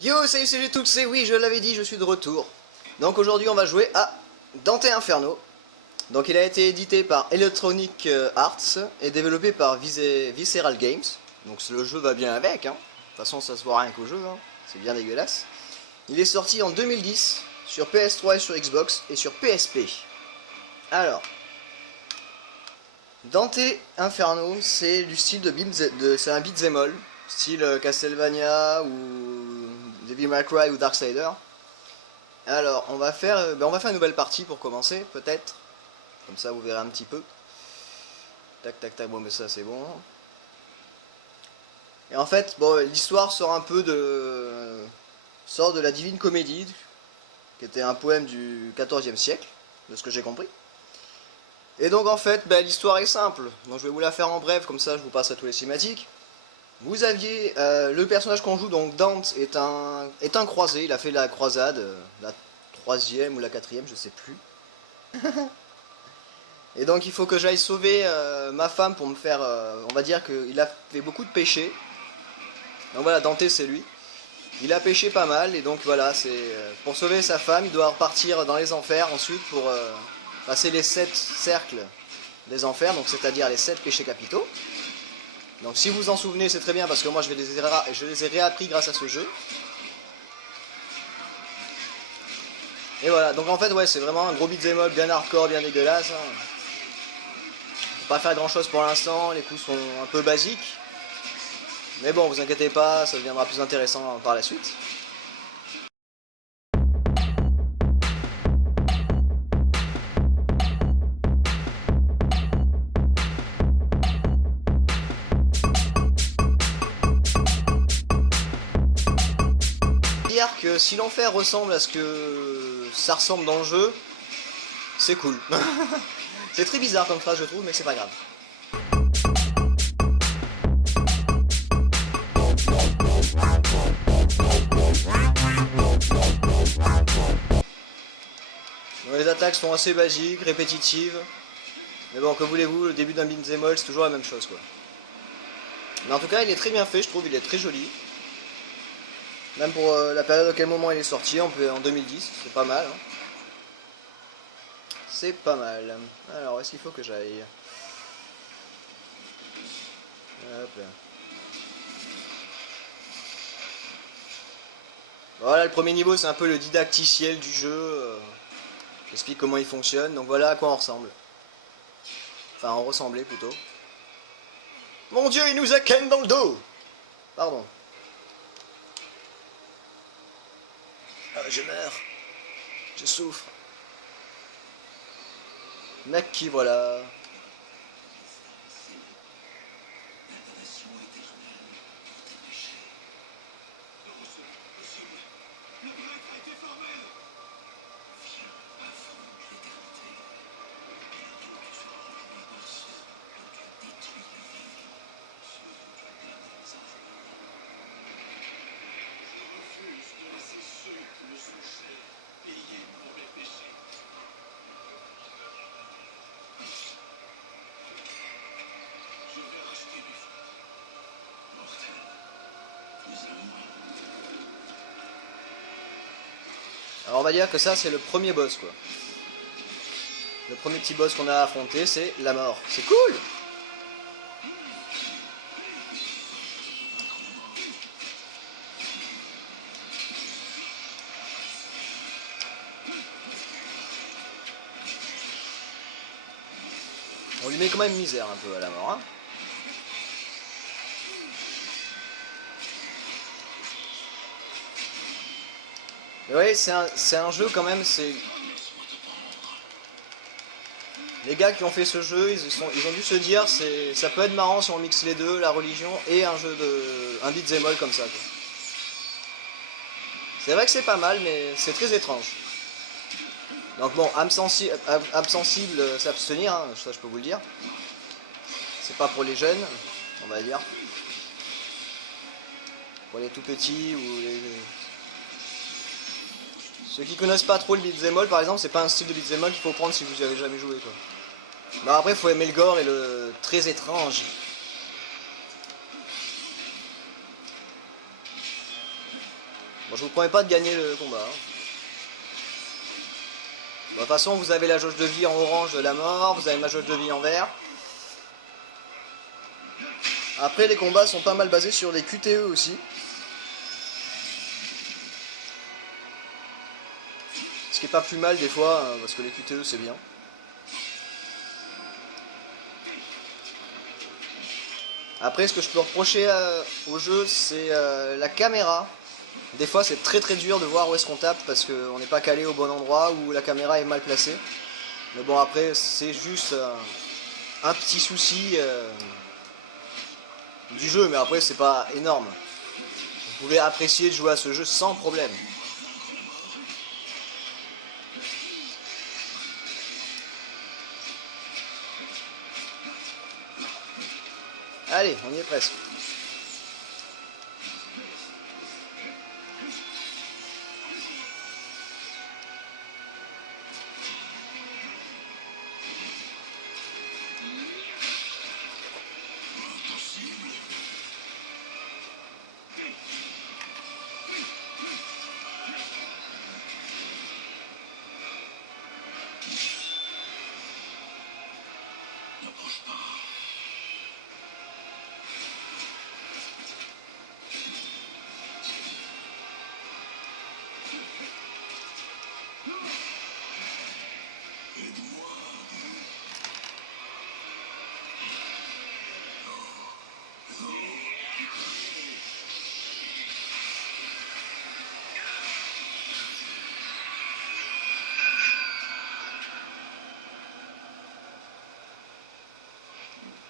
Yo, salut, c'est toutes, c'est oui, je l'avais dit, je suis de retour. Donc aujourd'hui on va jouer à Dante Inferno. Donc il a été édité par Electronic Arts et développé par Visceral Games. Donc le jeu va bien avec, hein. De toute façon ça se voit rien qu'au jeu, hein. C'est bien dégueulasse. Il est sorti en 2010 sur PS3 et sur Xbox et sur PSP. Alors, Dante Inferno, c'est du style c'est un beat'em all, style Castlevania ou Devil May Cry ou Darksider. Alors, on va faire une nouvelle partie pour commencer, peut-être. Comme ça, vous verrez un petit peu. Tac, tac, tac. Bon, mais ça, c'est bon. Et en fait, bon, l'histoire sort de la Divine Comédie, qui était un poème du XIVe siècle, de ce que j'ai compris. Et donc, en fait, l'histoire est simple. Donc, je vais vous la faire en bref, comme ça, je vous passe à tous les cinématiques. Vous aviez le personnage qu'on joue, donc Dante est un croisé, il a fait la croisade, la 3e ou la 4e, je sais plus. Et donc il faut que j'aille sauver ma femme pour me faire, on va dire qu'il a fait beaucoup de péchés. Donc voilà, Dante c'est lui. Il a péché pas mal et donc voilà, c'est pour sauver sa femme, il doit repartir dans les enfers ensuite pour passer les 7 cercles des enfers, donc c'est-à-dire les 7 péchés capitaux. Donc si vous en souvenez, c'est très bien parce que moi je les ai réappris grâce à ce jeu. Et voilà, donc en fait ouais, c'est vraiment un gros beat'em up bien hardcore, bien dégueulasse. Hein. Faut pas faire grand chose pour l'instant, les coups sont un peu basiques. Mais bon, vous inquiétez pas, ça deviendra plus intéressant par la suite. Que si l'enfer ressemble à ce que ça ressemble dans le jeu, c'est cool. C'est très bizarre comme phrase je trouve, mais c'est pas grave. Donc, les attaques sont assez basiques, répétitives. Mais bon, que voulez-vous, le début d'un beat'em all, c'est toujours la même chose quoi. Mais en tout cas, il est très bien fait, je trouve, il est très joli. Même pour la période à quel moment il est sorti, en 2010, c'est pas mal. Hein. C'est pas mal. Alors, est-ce qu'il faut que j'aille? Hop là. Voilà, le premier niveau, c'est un peu le didacticiel du jeu. J'explique comment il fonctionne, donc voilà à quoi on ressemble. Enfin, on ressemblait plutôt. Mon Dieu, il nous a ken dans le dos! Pardon. Je meurs. Je souffre. Mec qui voilà. Alors on va dire que ça c'est le premier boss quoi. Le premier petit boss qu'on a affronté c'est la mort. C'est cool! On lui met quand même misère un peu à la mort hein. Mais ouais, c'est un jeu quand même, c'est... Les gars qui ont fait ce jeu, ils ont dû se dire, ça peut être marrant si on mixe les deux, la religion et un beat'em all comme ça. C'est vrai que c'est pas mal, mais c'est très étrange. Donc bon, âme sensible, s'abstenir, hein, ça je peux vous le dire. C'est pas pour les jeunes, on va dire. Pour les tout petits ou les... Ceux qui connaissent pas trop le beat'em all par exemple, c'est pas un style de beat'em all qu'il faut prendre si vous y avez jamais joué quoi. Mais après faut aimer le gore et le très étrange. Bon, je vous promets pas de gagner le combat. Hein. Bon, de toute façon, vous avez la jauge de vie en orange de la mort, vous avez ma jauge de vie en vert. Après, les combats sont pas mal basés sur les QTE aussi. Ce qui est pas plus mal des fois, parce que les QTE c'est bien. Après, ce que je peux reprocher au jeu, c'est la caméra. Des fois, c'est très dur de voir où est-ce qu'on tape parce qu'on n'est pas calé au bon endroit ou la caméra est mal placée. Mais bon, après, c'est juste un petit souci du jeu, mais après, c'est pas énorme. Vous pouvez apprécier de jouer à ce jeu sans problème. Allez, on y est presque.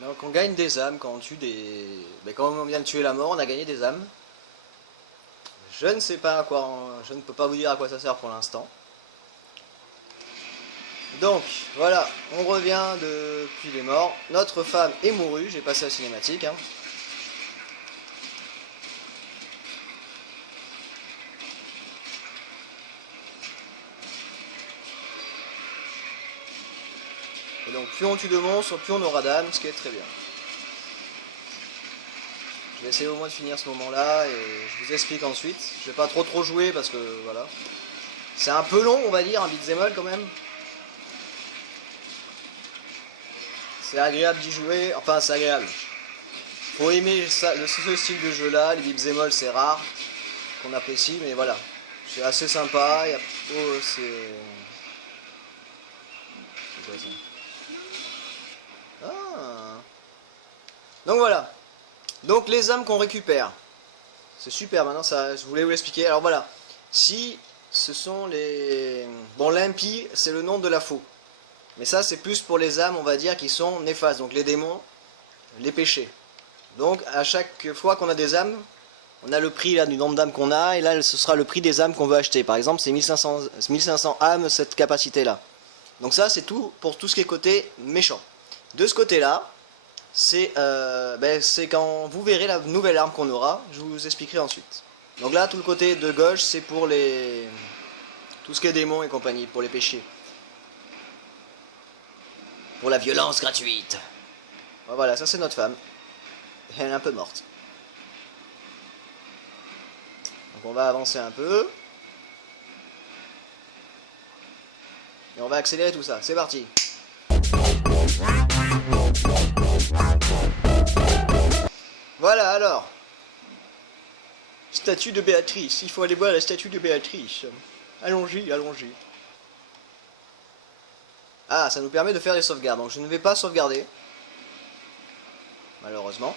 Donc on gagne des âmes quand on tue des... Ben, quand on vient de tuer la mort, on a gagné des âmes. Je ne sais pas à quoi... Je ne peux pas vous dire à quoi ça sert pour l'instant. Donc, voilà, on revient depuis les morts. Notre femme est mourue, j'ai passé la cinématique. Hein. Et donc, plus on tue de monstres, plus on aura d'âmes, ce qui est très bien. Je vais essayer au moins de finir ce moment-là, et je vous explique ensuite. Je vais pas trop jouer, parce que, voilà. C'est un peu long, on va dire, un beat'em all quand même. C'est agréable d'y jouer, enfin c'est agréable. Faut aimer ça, ce style de jeu là, les beat'em all c'est rare qu'on apprécie, mais voilà. C'est assez sympa, il y a... Oh, c'est... quoi ça? Ah. Donc voilà. Donc les âmes qu'on récupère. C'est super, maintenant ça, je voulais vous l'expliquer. Alors voilà. Si ce sont les... Bon, l'impie, c'est le nom de la faux. Mais ça, c'est plus pour les âmes, on va dire, qui sont néfastes. Donc les démons, les péchés. Donc à chaque fois qu'on a des âmes, on a le prix là, du nombre d'âmes qu'on a. Et là, ce sera le prix des âmes qu'on veut acheter. Par exemple, c'est 1500 âmes, cette capacité-là. Donc ça, c'est tout pour tout ce qui est côté méchant. De ce côté-là, c'est quand vous verrez la nouvelle arme qu'on aura, je vous expliquerai ensuite. Donc là, tout le côté de gauche, c'est pour les... tout ce qui est démons et compagnie, pour les péchés. Pour la violence gratuite. Voilà, ça c'est notre femme. Elle est un peu morte. Donc on va avancer un peu. Et on va accélérer tout ça. C'est parti. Voilà alors. Statue de Béatrice. Il faut aller voir la statue de Béatrice. Allons-y, allons-y. Ah, ça nous permet de faire des sauvegardes. Donc je ne vais pas sauvegarder. Malheureusement.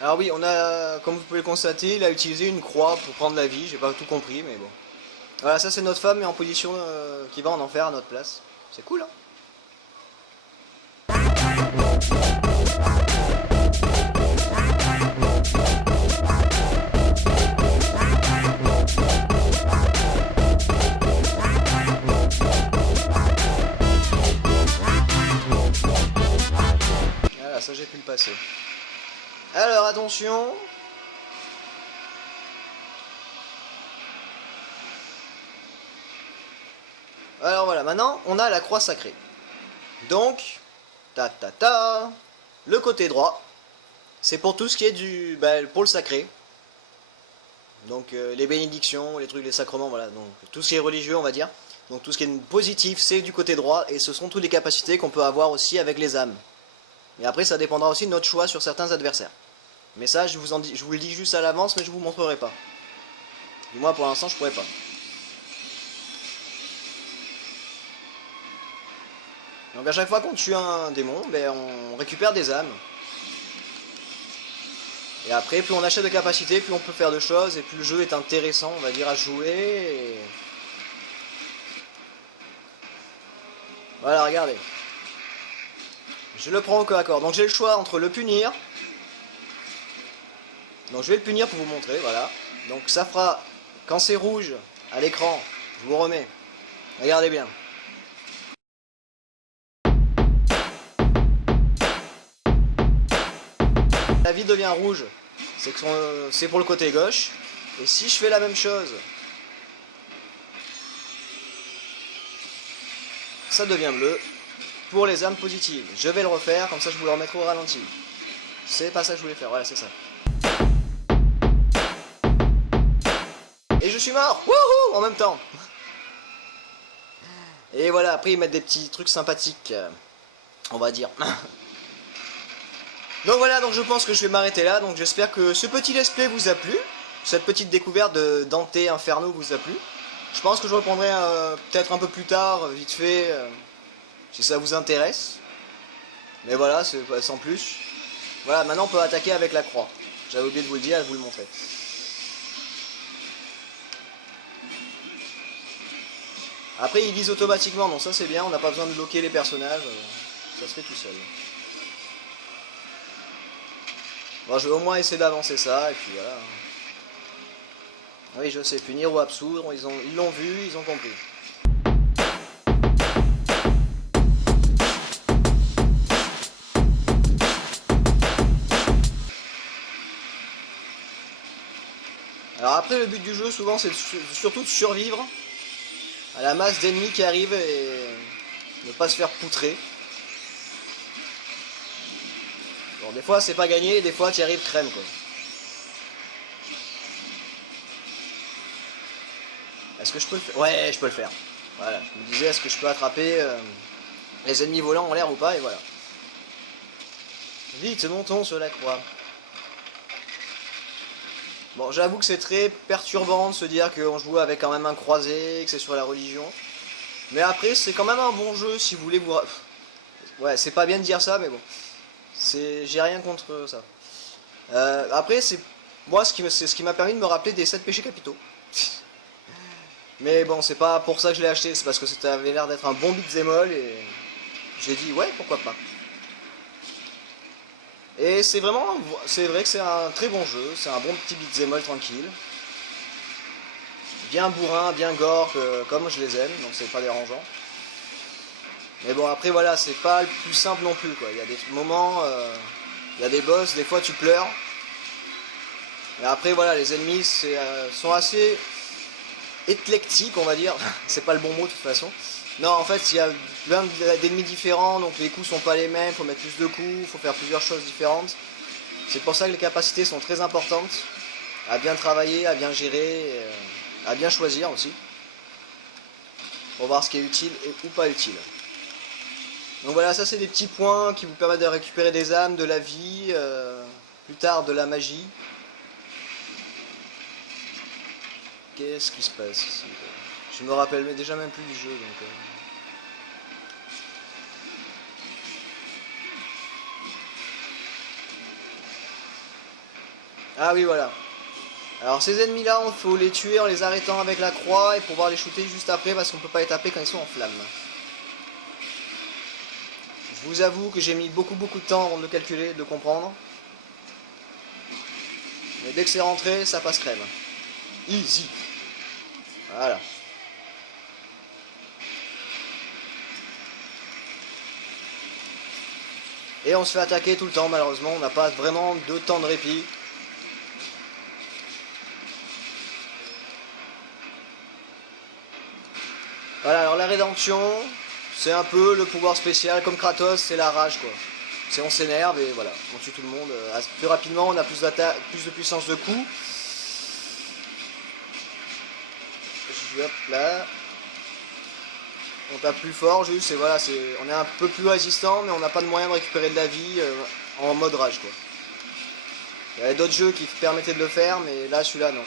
Alors oui, on a, comme vous pouvez le constater, il a utilisé une croix pour prendre la vie. J'ai pas tout compris, mais bon. Voilà, ça c'est notre femme, mais en position qui va en enfer à notre place. C'est cool, hein? Voilà, ça j'ai pu le passer. Alors attention. Alors voilà, maintenant on a la croix sacrée. Donc, le côté droit, c'est pour tout ce qui est du, pour le sacré. Donc les bénédictions, les trucs, les sacrements, voilà. Donc tout ce qui est religieux, on va dire. Donc tout ce qui est positif, c'est du côté droit, et ce sont toutes les capacités qu'on peut avoir aussi avec les âmes. Mais après, ça dépendra aussi de notre choix sur certains adversaires. Mais ça, je vous le dis juste à l'avance, mais je vous montrerai pas. Du moins, pour l'instant, je pourrais pas. Donc à chaque fois qu'on tue un démon, on récupère des âmes. Et après, plus on achète de capacités, plus on peut faire de choses, et plus le jeu est intéressant, on va dire, à jouer. Et... Voilà, regardez. Je le prends au corps à corps. Donc j'ai le choix entre le punir. Donc je vais le punir pour vous montrer, voilà. Donc ça fera, quand c'est rouge à l'écran, je vous remets. Regardez bien. La vie devient rouge, c'est pour le côté gauche. Et si je fais la même chose, ça devient bleu pour les âmes positives. Je vais le refaire, comme ça je vous le remettrai au ralenti. C'est pas ça que je voulais faire, voilà, c'est ça. Et je suis mort, wouhou, en même temps. Et voilà, après ils mettent des petits trucs sympathiques, on va dire. Donc voilà, donc je pense que je vais m'arrêter là. Donc j'espère que ce petit let's play vous a plu. Cette petite découverte de Dante Inferno vous a plu. Je pense que je reprendrai peut-être un peu plus tard, vite fait, si ça vous intéresse. Mais voilà, c'est sans plus. Voilà, maintenant on peut attaquer avec la croix. J'avais oublié de vous le dire et de vous le montrer. Après ils visent automatiquement, donc ça c'est bien, on n'a pas besoin de bloquer les personnages, ça se fait tout seul. Bon, je vais au moins essayer d'avancer ça, et puis voilà. Oui, je sais, punir ou absoudre, ils l'ont vu, ils ont compris. Alors après, le but du jeu, souvent, c'est surtout de survivre à la masse d'ennemis qui arrivent et ne pas se faire poutrer. Bon, des fois c'est pas gagné, des fois tu y arrives crème quoi. Est-ce que je peux le faire? Ouais, je peux le faire. Voilà, je me disais, est-ce que je peux attraper les ennemis volants en l'air ou pas, et voilà. Vite, montons sur la croix. Bon, j'avoue que c'est très perturbant de se dire qu'on joue avec quand même un croisé, que c'est sur la religion. Mais après, c'est quand même un bon jeu si vous voulez vous... Ouais, c'est pas bien de dire ça, mais bon. J'ai rien contre ça. Après, c'est moi c'est ce qui m'a permis de me rappeler des 7 péchés capitaux. Mais bon, c'est pas pour ça que je l'ai acheté, c'est parce que ça avait l'air d'être un bon beat'em all et j'ai dit ouais, pourquoi pas. Et c'est vrai que c'est un très bon jeu, c'est un bon petit beat'em all tranquille. Bien bourrin, bien gore, comme je les aime, donc c'est pas dérangeant. Mais bon, après voilà, c'est pas le plus simple non plus quoi. Il y a des moments, il y a des boss, des fois tu pleures. Et après voilà, les ennemis sont assez éclectiques, on va dire. C'est pas le bon mot de toute façon. Non, en fait, il y a plein d'ennemis différents, donc les coups sont pas les mêmes, faut mettre plus de coups, faut faire plusieurs choses différentes. C'est pour ça que les capacités sont très importantes, à bien travailler, à bien gérer, à bien choisir aussi. Pour voir ce qui est utile ou pas utile. Donc voilà, ça c'est des petits points qui vous permettent de récupérer des âmes, de la vie, plus tard de la magie. Qu'est-ce qui se passe ici? Je me rappelle déjà même plus du jeu donc... Ah oui voilà. Alors ces ennemis là, il faut les tuer en les arrêtant avec la croix et pouvoir les shooter juste après parce qu'on peut pas les taper quand ils sont en flammes. Je vous avoue que j'ai mis beaucoup de temps avant de le calculer, de comprendre. Mais dès que c'est rentré, ça passe crème. Easy. Voilà. Et on se fait attaquer tout le temps malheureusement, on n'a pas vraiment de temps de répit. Voilà, alors la rédemption, c'est un peu le pouvoir spécial, comme Kratos, c'est la rage quoi. C'est on s'énerve et voilà, on tue tout le monde. Plus rapidement, on a plus de puissance de coup. Hop là. On tape plus fort juste et voilà, on est un peu plus résistant mais on n'a pas de moyen de récupérer de la vie en mode rage quoi. Il y avait d'autres jeux qui permettaient de le faire mais là celui-là non.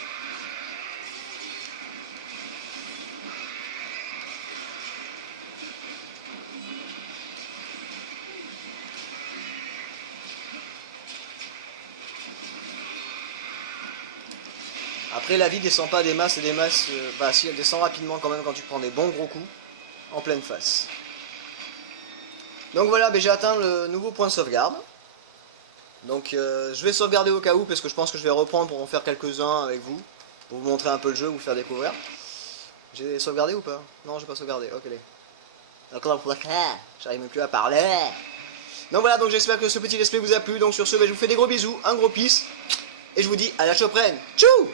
Après la vie descend pas des masses et des masses, bah si elle descend rapidement quand même quand tu prends des bons gros coups en pleine face. Donc voilà, j'ai atteint le nouveau point de sauvegarde. Donc je vais sauvegarder au cas où parce que je pense que je vais reprendre pour en faire quelques-uns avec vous. Pour vous montrer un peu le jeu, vous faire découvrir. J'ai sauvegardé ou pas? Non, j'ai pas sauvegardé, ok. J'arrive même plus à parler. Donc voilà, donc j'espère que ce petit let's play vous a plu. Donc sur ce, je vous fais des gros bisous, un gros peace. Et je vous dis à la prochaine. Tchou!